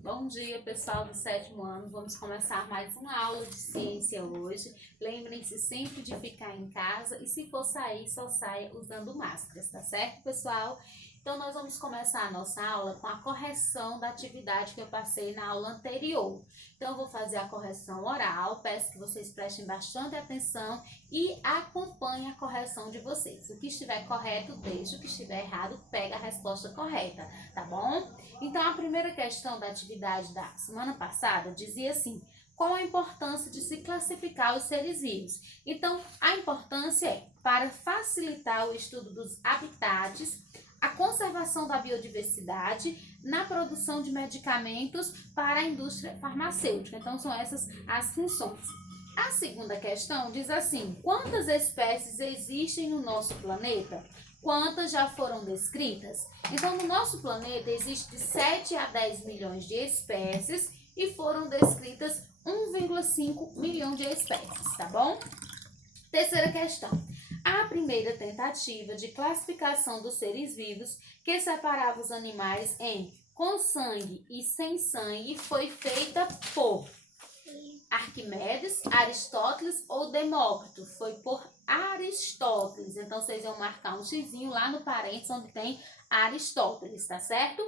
Bom dia, pessoal do sétimo ano. Vamos começar mais uma aula de ciência hoje. Lembrem-se sempre de ficar em casa e, se for sair, só saia usando máscaras, tá certo, pessoal? Então, nós vamos começar a nossa aula com a correção da atividade que eu passei na aula anterior. Então, eu vou fazer a correção oral, peço que vocês prestem bastante atenção e acompanhem a correção de vocês. O que estiver correto, deixa, o que estiver errado, pega a resposta correta, tá bom? Então, a primeira questão da atividade da semana passada dizia assim: qual a importância de se classificar os seres vivos? Então, a importância é para facilitar o estudo dos habitats, a conservação da biodiversidade, na produção de medicamentos para a indústria farmacêutica. Então, são essas as funções. A segunda questão diz assim: quantas espécies existem no nosso planeta? Quantas já foram descritas? Então, no nosso planeta existe de 7 a 10 milhões de espécies e foram descritas 1,5 milhão de espécies, tá bom? Terceira questão. A primeira tentativa de classificação dos seres vivos, que separava os animais em com sangue e sem sangue, foi feita por Arquimedes, Aristóteles ou Demócrito? Foi por Aristóteles. Então, vocês vão marcar um xizinho lá no parênteses onde tem Aristóteles, tá certo?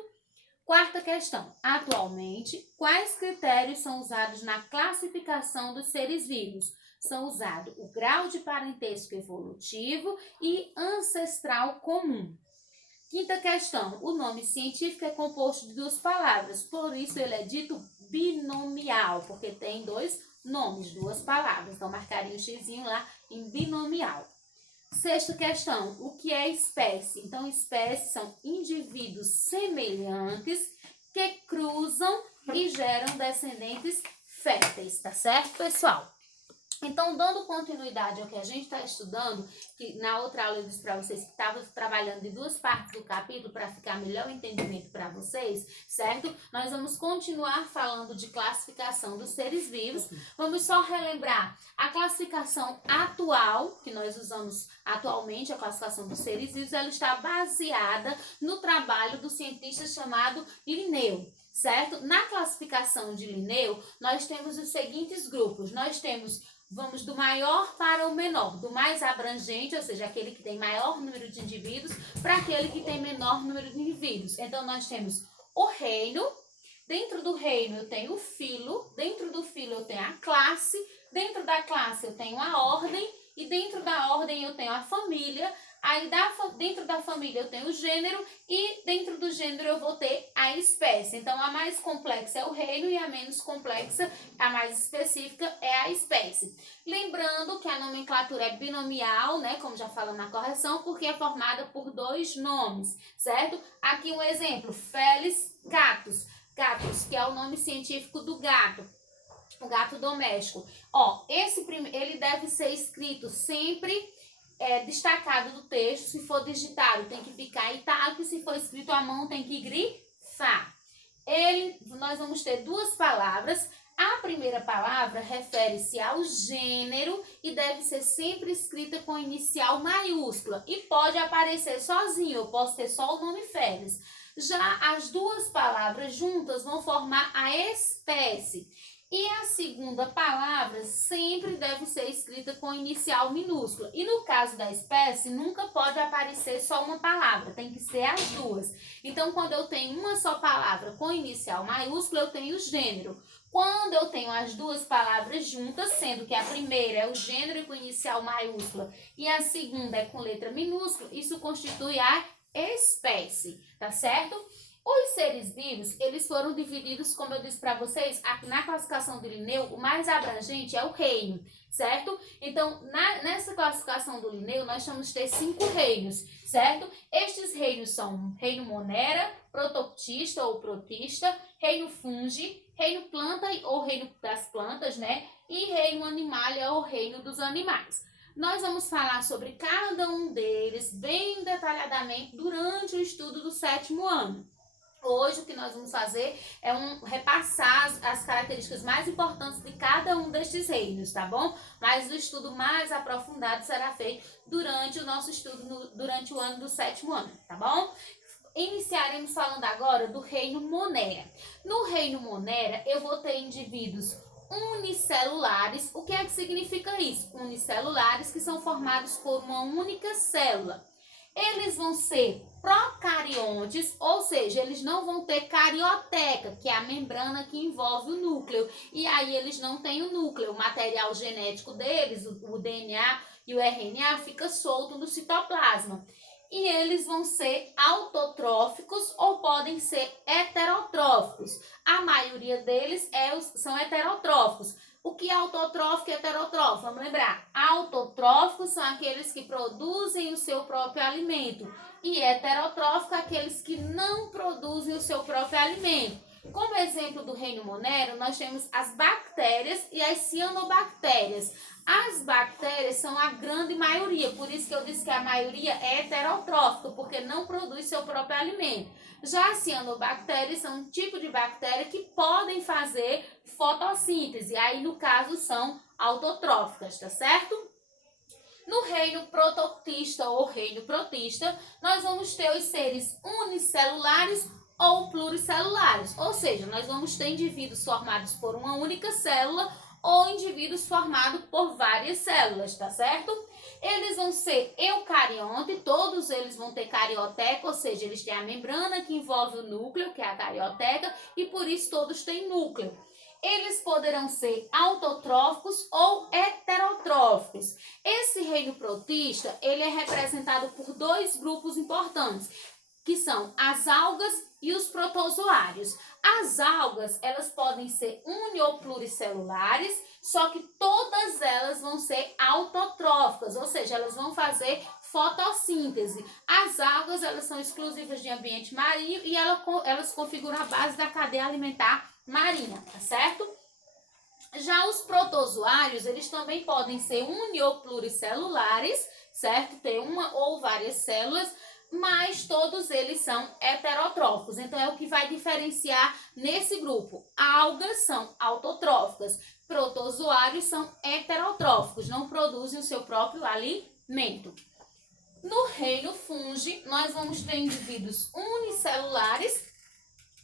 Quarta questão. Atualmente, quais critérios são usados na classificação dos seres vivos? São usados o grau de parentesco evolutivo e ancestral comum. Quinta questão. O nome científico é composto de duas palavras, por isso ele é dito binomial, porque tem dois nomes, duas palavras. Então, marcaria um xizinho lá em binomial. Sexta questão. O que é espécie? Então, espécies são indivíduos semelhantes que cruzam e geram descendentes férteis, tá certo, pessoal? Então, dando continuidade ao que a gente está estudando, que na outra aula eu disse para vocês que estava trabalhando em duas partes do capítulo para ficar melhor o entendimento para vocês, certo? Nós vamos continuar falando de classificação dos seres vivos. Vamos só relembrar a classificação atual, que nós usamos atualmente, a classificação dos seres vivos, ela está baseada no trabalho do cientista chamado Linneu, certo? Na classificação de Linneu, nós temos os seguintes grupos. Nós temos, vamos do maior para o menor, do mais abrangente, ou seja, aquele que tem maior número de indivíduos, para aquele que tem menor número de indivíduos. Então, nós temos o reino, dentro do reino eu tenho o filo, dentro do filo eu tenho a classe, dentro da classe eu tenho a ordem, e dentro da ordem eu tenho a família. Aí dentro da família eu tenho o gênero e dentro do gênero eu vou ter a espécie. Então, a mais complexa é o reino e a menos complexa, a mais específica, é a espécie. Lembrando que a nomenclatura é binomial, né, como já falamos na correção, porque é formada por dois nomes, certo? Aqui um exemplo, Felis catus. Catus, que é o nome científico do gato. O gato doméstico. Ó, ele deve ser escrito sempre destacado do texto. Se for digitado, tem que ficar itálico. Se for escrito à mão, tem que grifar. Nós vamos ter duas palavras. A primeira palavra refere-se ao gênero e deve ser sempre escrita com inicial maiúscula. E pode aparecer sozinho, eu posso ter só o nome Felis. Já as duas palavras juntas vão formar a espécie. E a segunda palavra sempre deve ser escrita com inicial minúscula. E no caso da espécie, nunca pode aparecer só uma palavra, tem que ser as duas. Então, quando eu tenho uma só palavra com inicial maiúscula, eu tenho o gênero. Quando eu tenho as duas palavras juntas, sendo que a primeira é o gênero com inicial maiúscula e a segunda é com letra minúscula, isso constitui a espécie, tá certo? Os seres vivos, eles foram divididos, como eu disse para vocês, na classificação de Linneu, o mais abrangente é o reino, certo? Então, nessa classificação do Linneu, nós vamos ter 5 reinos, certo? Estes reinos são reino monera, protoctista ou protista, reino fungi, reino planta ou reino das plantas, né? E reino animalia ou reino dos animais. Nós vamos falar sobre cada um deles bem detalhadamente durante o estudo do sétimo ano. Hoje o que nós vamos fazer é repassar as características mais importantes de cada um destes reinos, tá bom? Mas o estudo mais aprofundado será feito durante o nosso estudo, durante o ano do sétimo ano, tá bom? Iniciaremos falando agora do reino Monera. No reino Monera, eu vou ter indivíduos unicelulares. O que é que significa isso? Unicelulares que são formados por uma única célula. Eles vão ser procariontes, ou seja, eles não vão ter carioteca, que é a membrana que envolve o núcleo. E aí eles não têm o núcleo, o material genético deles, o DNA e o RNA fica solto no citoplasma. E eles vão ser autotróficos ou podem ser heterotróficos. A maioria deles são heterotróficos. O que é autotrófico e heterotrófico? Vamos lembrar, autotróficos são aqueles que produzem o seu próprio alimento e heterotróficos aqueles que não produzem o seu próprio alimento. Como exemplo do reino Monera, nós temos as bactérias e as cianobactérias. As bactérias são a grande maioria, por isso que eu disse que a maioria é heterotrófica, porque não produz seu próprio alimento. Já as cianobactérias são um tipo de bactéria que podem fazer fotossíntese, aí no caso são autotróficas, tá certo? No reino protoctista ou reino protista, nós vamos ter os seres unicelulares ou pluricelulares, ou seja, nós vamos ter indivíduos formados por uma única célula ou indivíduos formados por várias células, tá certo? Eles vão ser eucarionte, todos eles vão ter carioteca, ou seja, eles têm a membrana que envolve o núcleo, que é a carioteca, e por isso todos têm núcleo. Eles poderão ser autotróficos ou heterotróficos. Esse reino protista, ele é representado por dois grupos importantes, que são as algas e os protozoários. As algas, elas podem ser uni- ou pluricelulares, só que todas elas vão ser autotróficas, ou seja, elas vão fazer fotossíntese. As algas, elas são exclusivas de ambiente marinho e elas configuram a base da cadeia alimentar marinha, tá certo? Já os protozoários, eles também podem ser uni- ou pluricelulares, certo? Ter uma ou várias células, mas todos eles são heterotróficos. Então, é o que vai diferenciar nesse grupo. Algas são autotróficas, protozoários são heterotróficos, não produzem o seu próprio alimento. No reino fungi, nós vamos ter indivíduos unicelulares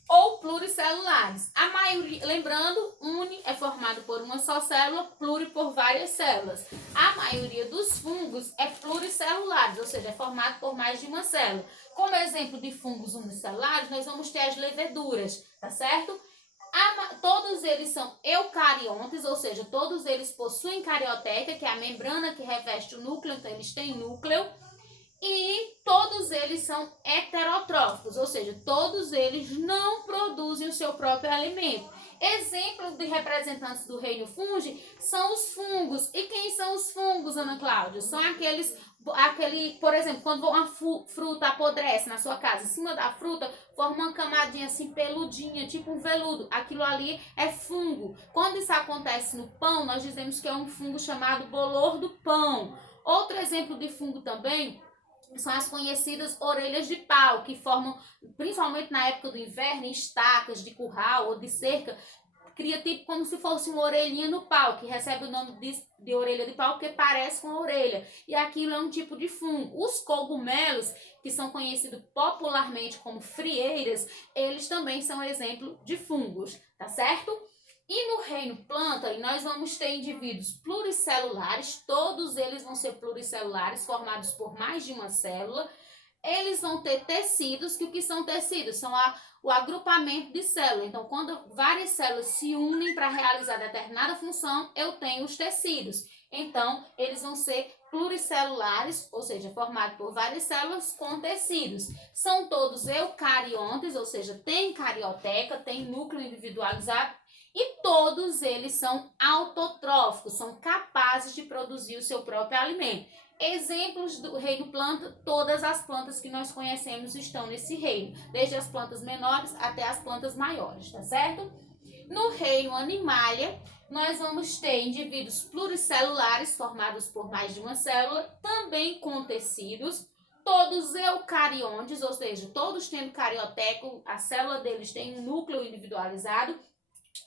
ou pluricelulares. A maioria, lembrando, uni é formado por uma só célula, pluri por várias células. A maioria dos fungos é pluricelulares, ou seja, é formado por mais de uma célula. Como exemplo de fungos unicelulares, nós vamos ter as leveduras, tá certo? Todos eles são eucariontes, ou seja, todos eles possuem carioteca, que é a membrana que reveste o núcleo, então eles têm núcleo. E todos eles são heterotróficos, ou seja, todos eles não produzem o seu próprio alimento. Exemplo de representantes do reino fungi são os fungos. E quem são os fungos, Ana Cláudia? São por exemplo, quando uma fruta apodrece na sua casa, em cima da fruta forma uma camadinha assim peludinha, tipo um veludo. Aquilo ali é fungo. Quando isso acontece no pão, nós dizemos que é um fungo chamado bolor do pão. Outro exemplo de fungo também são as conhecidas orelhas de pau, que formam, principalmente na época do inverno, em estacas de curral ou de cerca, cria tipo como se fosse uma orelhinha no pau, que recebe o nome de orelha de pau porque parece com a orelha. E aquilo é um tipo de fungo. Os cogumelos, que são conhecidos popularmente como frieiras, eles também são exemplo de fungos, tá certo? E no reino planta, nós vamos ter indivíduos pluricelulares, todos eles vão ser pluricelulares, formados por mais de uma célula. Eles vão ter tecidos, que o que são tecidos? São o agrupamento de células. Então, quando várias células se unem para realizar determinada função, eu tenho os tecidos. Então, eles vão ser pluricelulares, ou seja, formados por várias células com tecidos. São todos eucariontes, ou seja, tem carioteca, tem núcleo individualizado, e todos eles são autotróficos, são capazes de produzir o seu próprio alimento. Exemplos do reino planta, todas as plantas que nós conhecemos estão nesse reino, desde as plantas menores até as plantas maiores, tá certo? No reino animalia, nós vamos ter indivíduos pluricelulares, formados por mais de uma célula, também com tecidos, todos eucariontes, ou seja, todos tendo carioteco, a célula deles tem um núcleo individualizado,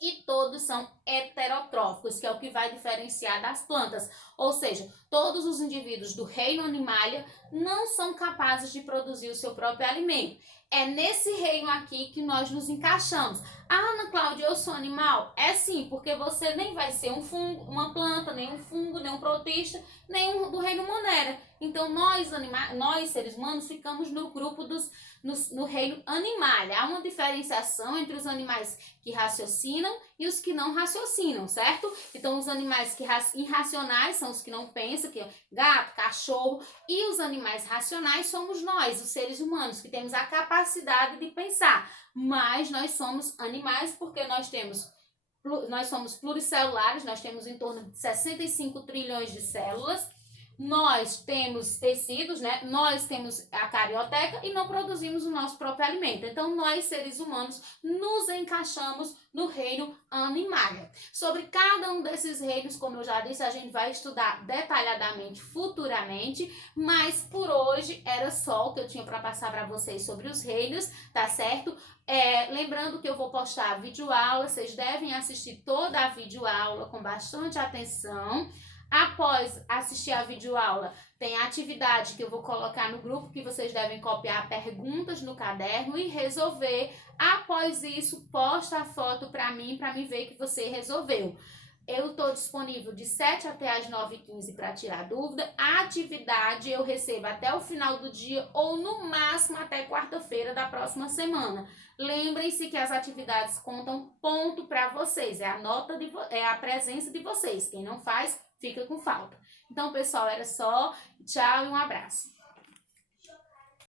e todos são heterotróficos, que é o que vai diferenciar das plantas. Ou seja, todos os indivíduos do reino animalia não são capazes de produzir o seu próprio alimento. É nesse reino aqui que nós nos encaixamos. Ah, Ana Cláudia, eu sou animal? É sim, porque você nem vai ser um fungo, uma planta, nem um fungo, nem um protista, nem um do reino Monera. Então nós seres humanos ficamos no grupo no reino animal. Há uma diferenciação entre os animais que raciocinam e os que não raciocinam, certo? Então os animais irracionais são os que não pensam, que é gato, cachorro, e os animais racionais somos nós, os seres humanos, que temos a capacidade de pensar. Mas nós somos animais porque nós somos pluricelulares, nós temos em torno de 65 trilhões de células. Nós temos tecidos, né? Nós temos a carioteca e não produzimos o nosso próprio alimento. Então, nós, seres humanos, nos encaixamos no reino animal. Sobre cada um desses reinos, como eu já disse, a gente vai estudar detalhadamente futuramente, mas por hoje era só o que eu tinha para passar para vocês sobre os reinos, tá certo? Lembrando que eu vou postar videoaula, vocês devem assistir toda a videoaula com bastante atenção. Após assistir a videoaula, tem a atividade que eu vou colocar no grupo, que vocês devem copiar perguntas no caderno e resolver. Após isso, posta a foto para mim ver que você resolveu. Eu estou disponível de 7 até as 9h15 para tirar dúvida. A atividade eu recebo até o final do dia ou no máximo até quarta-feira da próxima semana. Lembrem-se que as atividades contam ponto para vocês. É a presença de vocês. Quem não faz, fica com falta. Então, pessoal, era só. Tchau e um abraço.